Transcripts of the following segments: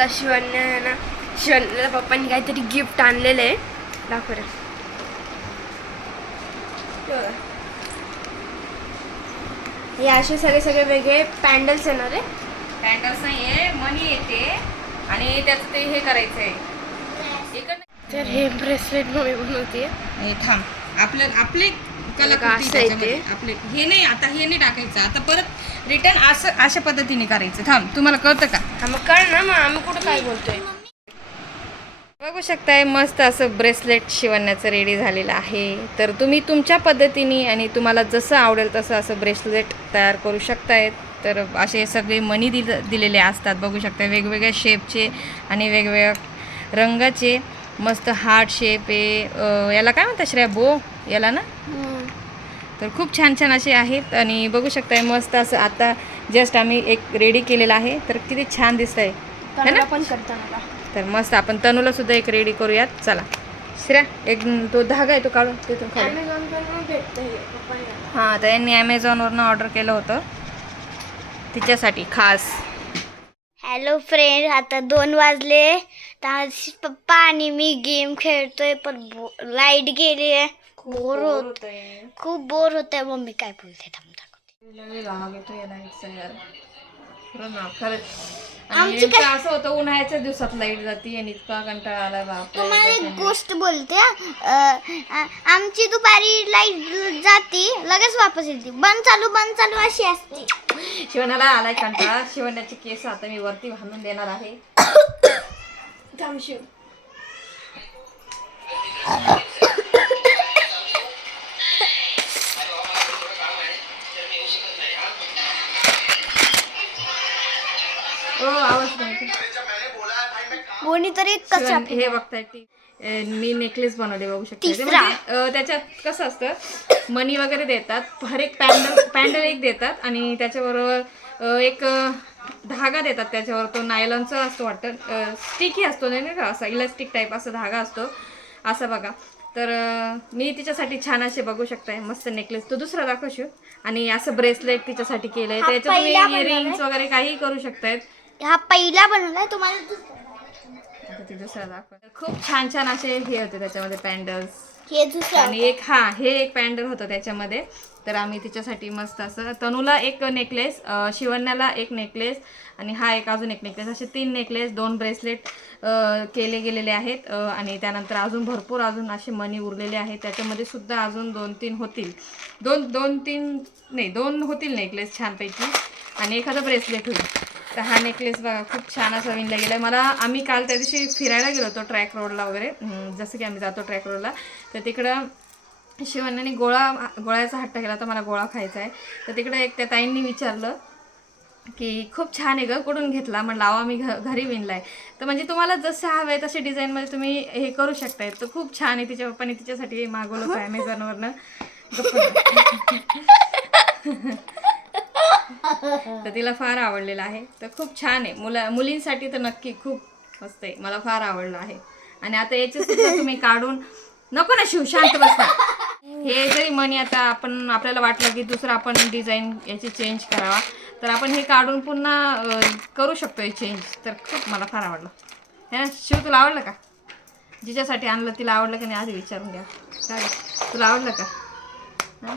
आता शिवण्य आहे ना शिवण्याला पप्पांनी काहीतरी गिफ्ट आणलेलं आहे. दाखव रे. हे असे सगळे सगळे वेगळे पॅन्डल्स येणार आहे कॅन्डल्स नाहीये मनी येते आणि त्याचं ते हे करायचंय. इकडनं- तर हे ब्रेसलेट मम्मी बनवते हे थांब. आपले बघा, कलाकृती त्याच्यामध्ये. आपले हे नाही आता हे नाही टाकायचं. आता परत रिटर्न असं अशा पद्धतीने करायचं. थांब तुम्हाला कळतं का? हा मग कळ ना मग आम्ही कुठं काय बोलतोय? बघू शकताय मस्त असं ब्रेसलेट शिवण्याचं रेडी झालेलं आहे. तर तुम्ही तुमच्या पद्धतीने आणि तुम्हाला जसं आवडेल तसं असं ब्रेसलेट तयार करू शकताय तर असे सगळे मनी दिल दिलेले असतात. बघू शकता वेगवेगळ्या शेपचे आणि वेगवेगळ्या रंगाचे. मस्त हार्ट शेप आहे. याला काय म्हणतात श्रेया बो? याला ना? तर खूप छान छान असे आहेत आणि बघू शकताय मस्त असं आता जस्ट आम्ही एक रेडी केलेलं आहे. तर किती छान दिसत आहे पण करताना तर मस्त आपण तनूला सुद्धा एक रेडी करूयात. चला. श्रेया एक तो धागा आहे तो काढून तिथून खाली. हे हां तर यांनी ॲमेझॉनवरनं ऑर्डर केलं होतं. तिच्यासाठी खास. हॅलो फ्रेंड आता दोन वाजले. तर पप्पा आणि मी गेम खेळतोय पण लाइट गेली आहे. बोर होत खूप बोर होत आहे मम्मी काय बोलते? थांब दाखवते. ना खरंच. आमची आणि असं होतं उन्हाळ्याच्या दिवसात लाइट जाते आणि इतका कंटाळा आलाय तुम्हाला एक बाप गोष्ट बोलते हा. अं, आ- आमची दुपारी लाइट जाती लगेच वापस येते. बंद चालू बंद चालू अशी असते. शिवण्याला आलाय कंटाळा. शिवण्याचे केस आता मी वरती बांधून देणार आहे. थांब आवाज नाही कोणीतरी कसा शिवण- हे बघताय ती. अ, मी नेकलेस बनवले बघू शकते. ते तिसरा. म्हणजे, अ, त्याच्यात कसं असतं मनी वगैरे देतात हर एक पॅन्डल पॅन्डल एक देतात आणि त्याच्याबरोबर अ, एक अ, धागा देतात त्याच्यावर. तो नायलॉनचा असतो वाटतं स्टिकी असतो नाही का? असा इलास्टिक टाईप असा धागा असतो. असं बघा. तर अ, मी तिच्यासाठी छान असे बघू शकताय. मस्त नेकलेस तो दुसरा दाखव शिव. आणि असं ब्रेसलेट तिच्यासाठी केलंय. हा त्याच्यात पहिला तुम्ही बनवलाय. इयरिंग्स वगैरे काही करू शकतायत. हा पहिला बनवलाय तुम्हाला दुसरा. आता ते दुसरा दाखव खूप छान छान असे हे होते त्याच्यामध्ये पॅन्डल्स हे दुसरा आणि एक हा हे एक पॅन्डल होतं त्याच्यामध्ये. तर आम्ही तिच्यासाठी मस्त असं तनूला एक नेकलेस शिवण्याला एक नेकलेस आणि हा एक अजून एक नेकलेस असे तीन नेकलेस दोन ब्रेसलेट केले गेलेले आहेत. आणि त्यानंतर अजून भरपूर अजून असे मनी उरलेले आहेत. त्याच्यामध्ये सुद्धा अजून दोन तीन होतील. दोन दोन तीन नाही दोन होतील नेकलेस छानपैकी. आणि एखादं ब्रेसलेट होईल. तर हा नेकलेस बघा खूप छान असा विणला गेला मला आम्ही काल त्या दिवशी फिरायला गेलो होतो ट्रॅक रोडला वगैरे. जसं की आम्ही जातो ट्रॅक रोडला तर तिकडं शिवण्याने गोळा गोळ्याचा हट्ट केला तर मला गोळा खायचा आहे तर तिकडं एक त्या ताईंनी विचारलं की खूप छान आहे ग कुठून घेतला? म्हटलं लावा मी घ घरी विणला आहे तर म्हणजे तुम्हाला जसं हवं आहे तसे डिझाईनमध्ये तुम्ही हे करू शकताय तर खूप छान आहे तिच्या पप्पाने तिच्यासाठी मागवलं होतं ॲमेझॉनवरनं तर तिला फार आवडलेलं आहे. तर खूप छान आहे. मुला मुलींसाठी तर नक्की खूप मस्त आहे. मला फार आवडलं आहे. आणि आता याचे सुद्धा तुम्ही काढून नको ना शिव शांत बसता हे जरी मनी आता आपण आपल्याला वाटलं की दुसरं आपण डिझाईन याची चेंज करावा. तर आपण हे काढून पुन्हा करू शकतो हे चेंज तर खूप मला फार आवडलं. हे ना शिव तुला आवडलं का? जिच्यासाठी आणलं तिला आवडलं का नाही आधी विचारून घ्या. काय तुला आवडलं का हा, आवडलं का आवडला मला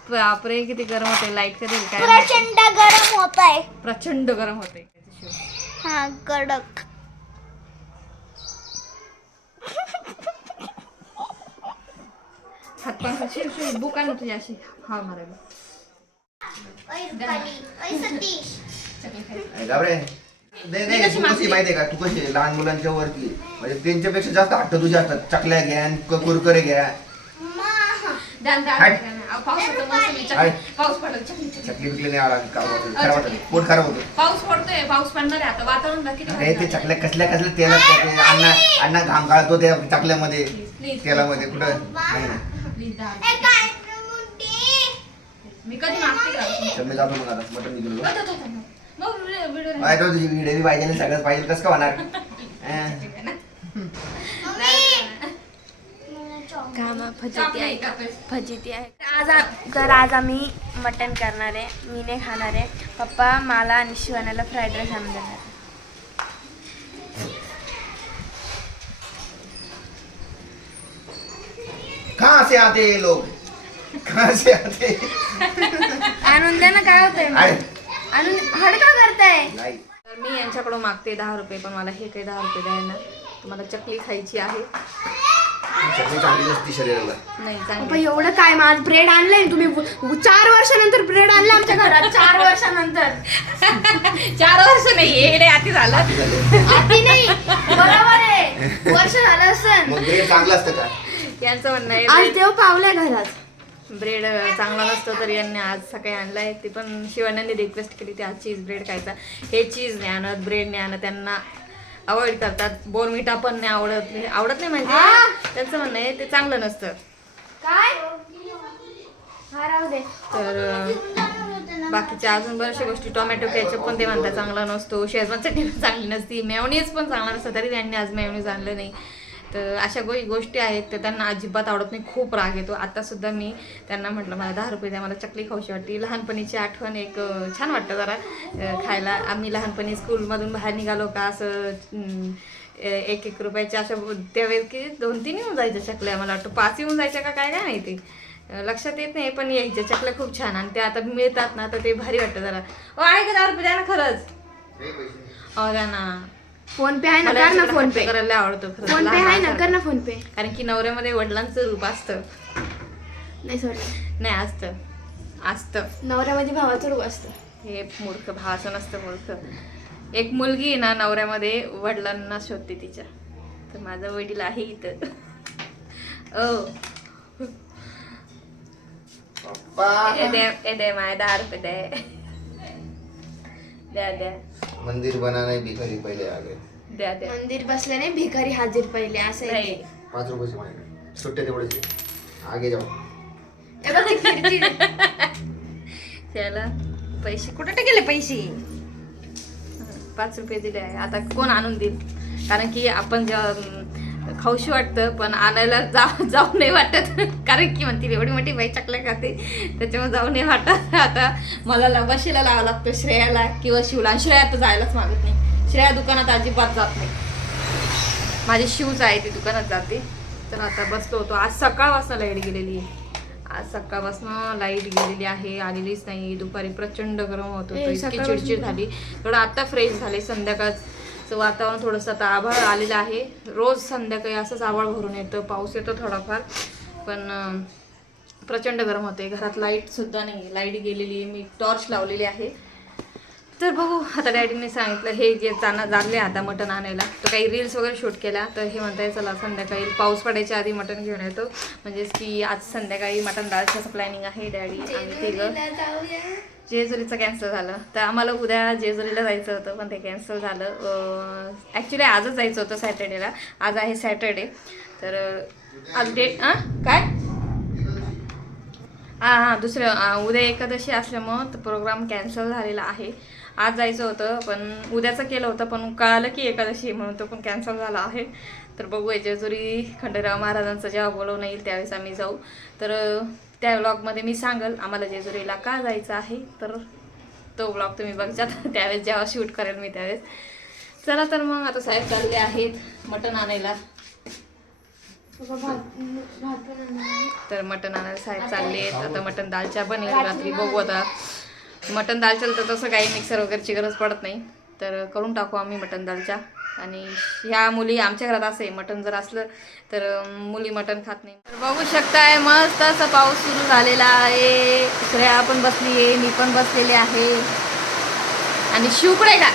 बापरे किती गरम होते लाइट कधी. प्रचंड गरम होत आहे प्रचंड गरम होते हा कडक. हातपाय बुका ना तुझी अशी. हा मारायला माहितीये का? तू कशी आहे? लहान मुलांच्या वरती. म्हणजे त्यांच्यापेक्षा जास्त हट्ट तुझ्या असतात. चकल्या घ्या कुरकुरे घ्या. पाऊस पडला चकली, चकली. चकली बिकली नाही आला की खराब होतं पोट खराब होतं. पाऊस पडतोय पाऊस पडणार आहे. आता वातावरण बघ किती अरे भारी ते झालंय. चकल्या कसल्या कसल्या तेलात ते अण्णा अण्णा घाम काढतो त्या चकल्यामध्ये. तेलामध्ये कुठं? नाही. मी कधी मागते का? तर मी जातो मग आता. मटण निघून तुझी व्हिडिओ पाहिजे सगळंच पाहिजे. कसं का होणार? कामा फजिती आहे. का फजिती आहे. आज तर आज आम्ही मटन करणार आहे. मी नाही खाणार आहे. पप्पा मला आणि शिवानाला फ्राईड राईस आणून देणार. कहाँ से आते ये लोग? कहाँ से आते आणून द्या ना काय होतंय? मग? आणून हडका करताय. नाही. तर मी यांच्याकडून मागते दहा रुपये पण मला हे काही दहा रुपये द्यायला. तर मला चकली खायची आहे. चटणी चांगली नसती शरीराला. नाही पप्पा एवढं काय? माझ ब्रेड आणलंय? तुम्ही चार वर्षानंतर ब्रेड आणलं आमच्या घरात. चार वर्षानंतर. चार वर्ष नाही हे नाही आधी झालं. आधी नाही. बरोबर आहे. वर्ष झालं असेल. मग ब्रेड चांगलं असतं का? यांचं म्हणणं आहे आज देव पावलाय घरात. ब्रेड चांगला नसतो तर यांनी आज सकाळी आणलाय. ते पण शिवान्यांनी रिक्वेस्ट केली ते आज चीज ब्रेड खायचा. हे चीज नाही आणत ब्रेड नाही आणत. त्यांना अवॉइड करतात. बोरमिटा पण नाही आवडत नाही. आवडत नाही म्हणजे त्यांचं म्हणणं आहे ते चांगलं नसतं. काय? तर बाकीच्या अजून बऱ्याचशा गोष्टी. टोमॅटो केचप पण ते म्हणतात चांगला नसतो. शेजवान चटणी पण चांगली नसती. मेवणीज पण चांगला नसतं. तरी त्यांनी आज मेवणीज आणलं नाही. तर अशा गो गोष्टी आहेत तर त्यांना अजिबात आवडत नाही खूप राग येतो. आतासुद्धा मी त्यांना म्हटलं मला दहा रुपये द्या मला चकली खाऊशी वाटते. लहानपणीची आठवण एक छान वाटतं जरा खायला. आम्ही लहानपणी स्कूलमधून बाहेर निघालो का असं एक एक रुपयाच्या अशा त्यावेळेस की दोन तीन येऊन जायच्या चकल्या. मला वाटतं पाच येऊन जायच्या का काय काय माहिती? लक्षात येत नाही पण यायच्या चकल्या खूप छान. आणि त्या आता मिळतात ना तर ते भारी वाटतं जरा. ओ आहे का दहा रुपये? द्या ना खरंच. हो द्या ना. फोन पे आहे ना मला कर ना याच्याकडे फोन पे. करायला आवडतो खरंच, फोन पे लहान आहे ना. कर ना फोन पे. कारण की नवऱ्यामध्ये वडिलांचं रूप असतं. नाही सोडलं नाही असतं. असतं. नवऱ्यामध्ये भावाचं रूप असतं. हे मूर्ख भावाचं नसतं मूर्ख. एक मुलगी आहे ना नवऱ्यामध्ये वडिलांना शोधते तिच्या. तर माझा वडील आहे इथं. ओ. पप्पा. ए दे ए दे माय दहा रुपये दे. द्या द्या. मंदिर बनाना भिकारी पहिले आ गए द्या द्या. मंदिर बसले नाही भिकारी हाजीर पहिले असं आहे नाही ते. पाच रुपये माझ्याकडे सुट्टे तेवढेच आहे. आगे जाऊ. हे बघ ते कीर्ती. त्याला पैसे कुठे गेले पैसे? पाच रुपये दिले आहे. आता कोण आणून देईल? कारण की आपण जेव्हा अं, खाऊशी वाटतं पण आणायला जा जाऊ नाही वाटत. कारण की म्हणतील एवढी मोठी बाई चकल्या खाते. त्याच्यामुळे जाऊ नाही वाटत. आता मला ला- बशीला लावावं लागतं श्रेयाला किंवा शिवला. आणि श्रेया तर जायलाच मागत नाही. श्रेया दुकानात अजिबात जात नाही. माझे शिवच आहे ती दुकानात जाते. तर आता बसलो होतो. आज सकाळपासून लाइट गेलेली आहे. आज सकाळपासून लाइट गेलेली आहे आलेलीच नाही. दुपारी प्रचंड गरम होत होतं. इतकी चिडचिड झाली. थोडं आता फ्रेश झाले संध्याकाळचं वातावरण थोडंसं आता आभाळ आलेलं आहे. रोज संध्याकाळी असंच आभाळ भरून येतं पाऊस येतो थोडाफार. पण प्रचंड गरम होते. घरात लाईटसुद्धा नाही. लाइट गेलेली आहे. मी टॉर्च लावलेली आहे. तर बघू आता डॅडीने सांगितलं हे जे जाणं जाणले आता मटण आणायला. तर काही रील्स वगैरे शूट केल्या तर हे म्हणताय चला संध्याकाळी पाऊस पडायच्या आधी मटण घेऊन येतो. म्हणजेच की आज संध्याकाळी मटण डाळचं प्लॅनिंग आहे डॅडी आणि तिघं. जेजुरीचं कॅन्सल झालं. तर आम्हाला उद्या जेजुरीला जायचं होतं पण ते कॅन्सल झालं. ॲक्च्युली आजच जायचं होतं सॅटर्डेला. आज आहे सॅटर्डे. तर आज डेट हां काय? हां हां दुसरं उद्या एकादशी असल्यामुळं तर प्रोग्राम कॅन्सल झालेला आहे. आज जायचं होतं पण उद्याचं केलं होतं पण कळालं की एकादशी म्हणून तो पण कॅन्सल झाला आहे. तर बघू जेजुरी खंडेराव महाराजांचं जेव्हा बोलवणं येईल त्यावेळेस आम्ही जाऊ. तर त्या व्लॉगमध्ये मी सांगेल आम्हाला जेजुरीला का जायचं आहे तर तो ब्लॉग तुम्ही बघजा त्यावेळेस जेव्हा शूट करेल मी त्यावेळेस. चला तर मग आता साहेब चालले आहेत मटण आणायला. तर मटण आणायला साहेब चालले आहेत. आता मटण दालच्या बनेल रात्री बघू आता. मटण दालच्या तर तसं काही मिक्सर वगैरेची गरज पडत नाही. तर करून टाकू आम्ही मटण दालच्या. आणि ह्या मुली आमच्या घरात असे मटण जर असलं तर मुली मटण खात नाही. तर बघू शकताय मस्त असा पाऊस सुरू झालेला आहे. श्रेया पण बसली आहे मी पण बसलेले आहे. आणि शिवकडे का?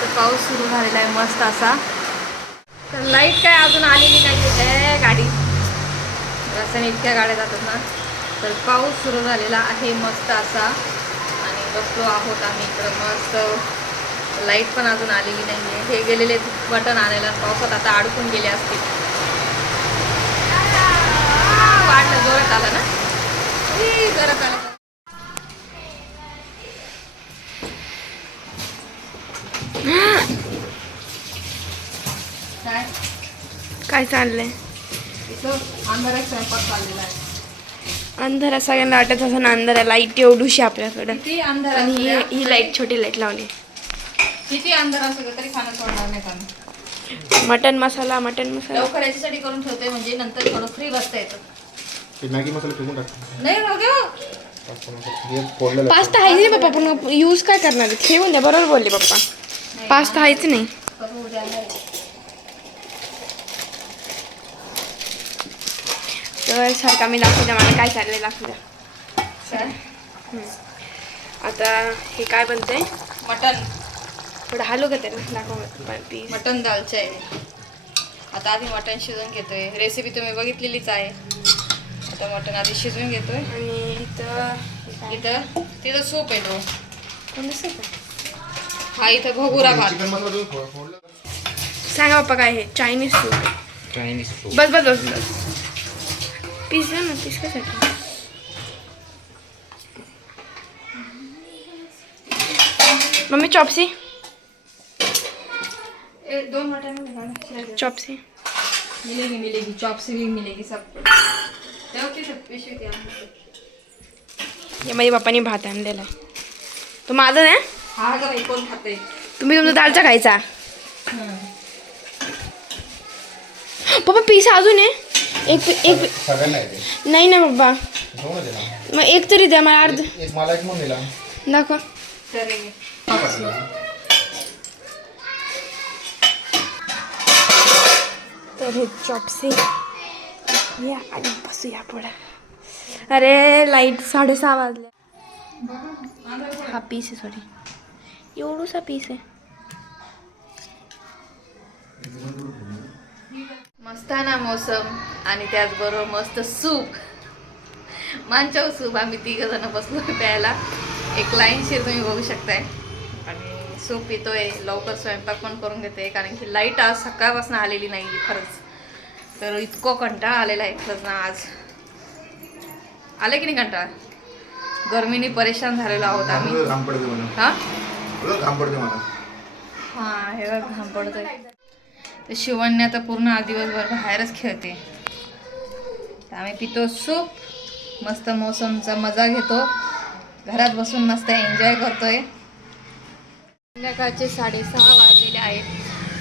तर पाऊस सुरू झालेला आहे मस्त असा. तर लाइट काय अजून आलेली नाही गाडी. रस्त्याने इतक्या गाड्या जातात ना. तर पाऊस सुरू झालेला आहे मस्त असा. आणि बसलो आहोत आम्ही इकडं मस्त. लाइट पण अजून आलेली नाही आहे हे गेलेले बटन आणायला पावसात आता अडकून गेले असतील. वाटलं जोरात आला ना? जोरात आला. काय? काय चाललंय? अंधारात स्वयंपाक चाललेला आहे. अंधारा सगळ्यांना वाटत असं अंधारा लाइट एवढूशी आपल्याकडं. किती अंधार ही ही लाइट छोटी लाइट लावली. किती अंधार असू तरी खाणं सोडणार नाही आम्ही. Mutton masala mutton masala. लवकर याच्यासाठी करून ठेवते म्हणजे नंतर थोडं फ्री बसता येतं. ते मॅगी मसाला फेकून टाक. नाही बघा हे फोडलेलं पास्ता आहेच नाही पप्पा पण यूज काय करणार आहे? ठेवून द्या बरोबर बोलले पप्पा पास्ता आहेच नाही. करू उद्या आहे. तर सारखा मी दाखवू द्या मला काय चाललंय दाखवू द्या. काय? आता हे काय बनतंय? मटन. थोडं हलू दाखव पीस मटन दालचं आहे. आता आधी मटन शिजवून घेतोय. रेसिपी तुम्ही बघितलेलीच आहे. आता मटन आधी शिजवून घेतोय. आणि इथं इथं तिथं सूप आहे तो. कोण दिसत का? हा इथं भगुरा भात. चिकन मसाला तुम्ही फो- फोडलं? का? सांगा पप्पा काय हे? चायनीज फूड चायनीज फूड बस बस बस बस. पीस द्या ना पीस कशासाठी मम्मी चॉपसी दोन मटन चॉपसी। मिलेगी मिलेगी चॉप से भी मिलेगी सब ती हे माझ्या भात आणलेला आहे तो माझा ना हा का बाई कोण खाते? तुम्ही तुमचा दालचा खायचा पप्पा पीस अजून आहे एक एक नाही ना पप्पा ना मग एक तरी द्या मला अर्ध दाखवा तर हे. या आणि बसूया पुढे. अरे लाइट साडेसहा वाजले. हा पीस आहे सॉरी एवढूसा पीस आहे. मस्त आहे ना मोसम? आणि त्याचबरोबर मस्त सूप. मांचव सूप. आम्ही तिघ जण बसलो प्यायला. एक लाईन शिर तुम्ही बघू शकताय. सूप पितोय लवकर स्वयंपाक पण करून घेते कारण की लाइट आज सकाळपासून आलेली नाही खरंच. तर इतकं कंटाळा आलेला आहे खरंच ना आज. आले की नाही कंटाळा? गरमीने परेशान झालेलो आहोत आम्ही. हा? हा हे घाम पडतोय. तर शिवण्या तर पूर्ण आज दिवसभर बाहेरच खेळते. आम्ही पितो सूप मस्त मोसमचा मजा घेतो. घरात बसून मस्त एन्जॉय करतोय. संध्याकाळचे साडेसहा वाजलेले आहेत.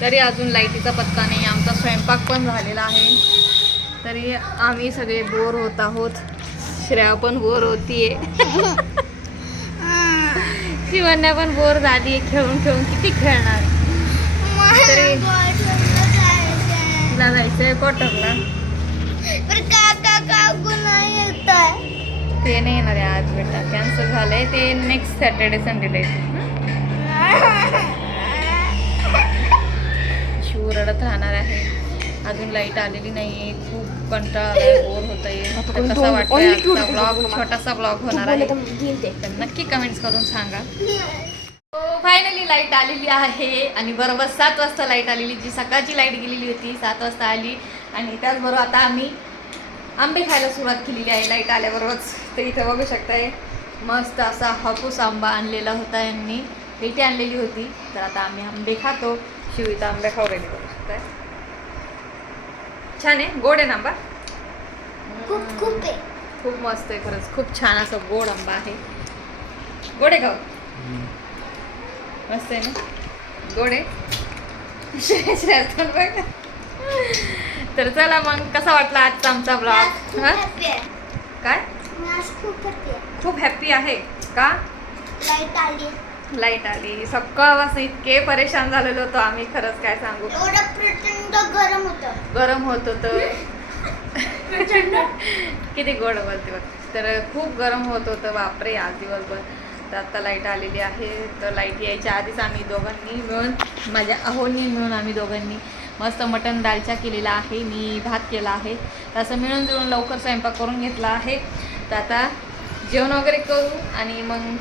तरी अजून लाईटीचा पत्ता नाही आमचा स्वयंपाक पण झालेला आहे. तरी आम्ही सगळे बोर होत आहोत. श्रेया पण बोर होतीये. शिवण्या पण बोर झाली खेळून खेळून. किती खेळणार? तरी तिला जायचंय कोटकला काका काकू नाही येत आहे ते नाही येणार आहे आज बेटा. कॅन्सल झालंय ते नेक्स्ट सॅटर्डे संडेला येते शिव रडत राहणार आहे. अजून लाइट आलेली नाही खूप कंटाळा बोर होत आहे कसा आजचा ब्लॉग छोटासा ब्लॉग होणार आहे. तर नक्की कमेंट्स करून सांगा. फायनली लाइट आलेली आहे. आणि बरोबर सात वाजता लाइट आलेली. जी सकाळची लाइट गेलेली होती सात वाजता आली. आणि त्याचबरोबर आता आम्ही आंबे खायला सुरुवात केलेली आहे. लाइट आल्याबरोबरच. तर इथं बघू शकताय मस्त असा हापूस आंबा आणलेला होता यांनी. पेटी आणलेली होती. तर आता आम्ही आंबे खातो. शिव इथं आंबे खाऊ रेडी बघू शकताय. छान आहे. गोड आहे ना आंबा? खूप खूप आहे. खूप मस्त आहे खरंच. खूप छान असं गोड आंबा आहे. गोड आहे का हो? मस्त आहे ना? गोड आहे? बघ. तर चला मग कसा वाटला आजचा आमचा ब्लॉग हा? काय? खूप खूप हॅप्पी आहे का? लाइट आली. लाइट आली. सकाळपासून इतके परेशान झालेलो होतो आम्ही खरंच काय सांगू. प्रचंड गरम होतं. गरम होत होतं. किती गोड बोलते बघ. तर खूप गरम होत होतं बापरे आज दिवसभर. तर आता लाइट आलेली आहे. तर लाइट यायच्या आधीच आम्ही दोघांनी मिळून माझ्या अहोनी मिळून आम्ही दोघांनी मस्त मटण दालचा केलेला आहे. मी भात केला आहे. तर असं मिळून जुळून लवकर स्वयंपाक करून घेतला आहे. तर आता जेवण वगैरे करू आणि मग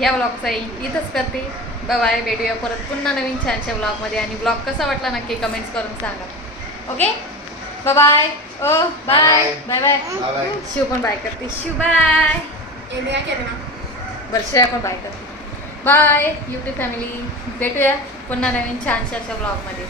या ब्लॉगचा इथंच करते. बाय भेटूया परत पुन्हा नवीन छानशा ब्लॉगमध्ये आणि ब्लॉग कसा वाटला नक्की कमेंट्स करून सांगा. Okay bye oh bye bye bye bye. Shiv पण बाय करते. शिव बाय बरं श्रेया पण बाय करते. बाय युट्यूब फॅमिली भेटूया पुन्हा नवीन छानशा अशा ब्लॉगमध्ये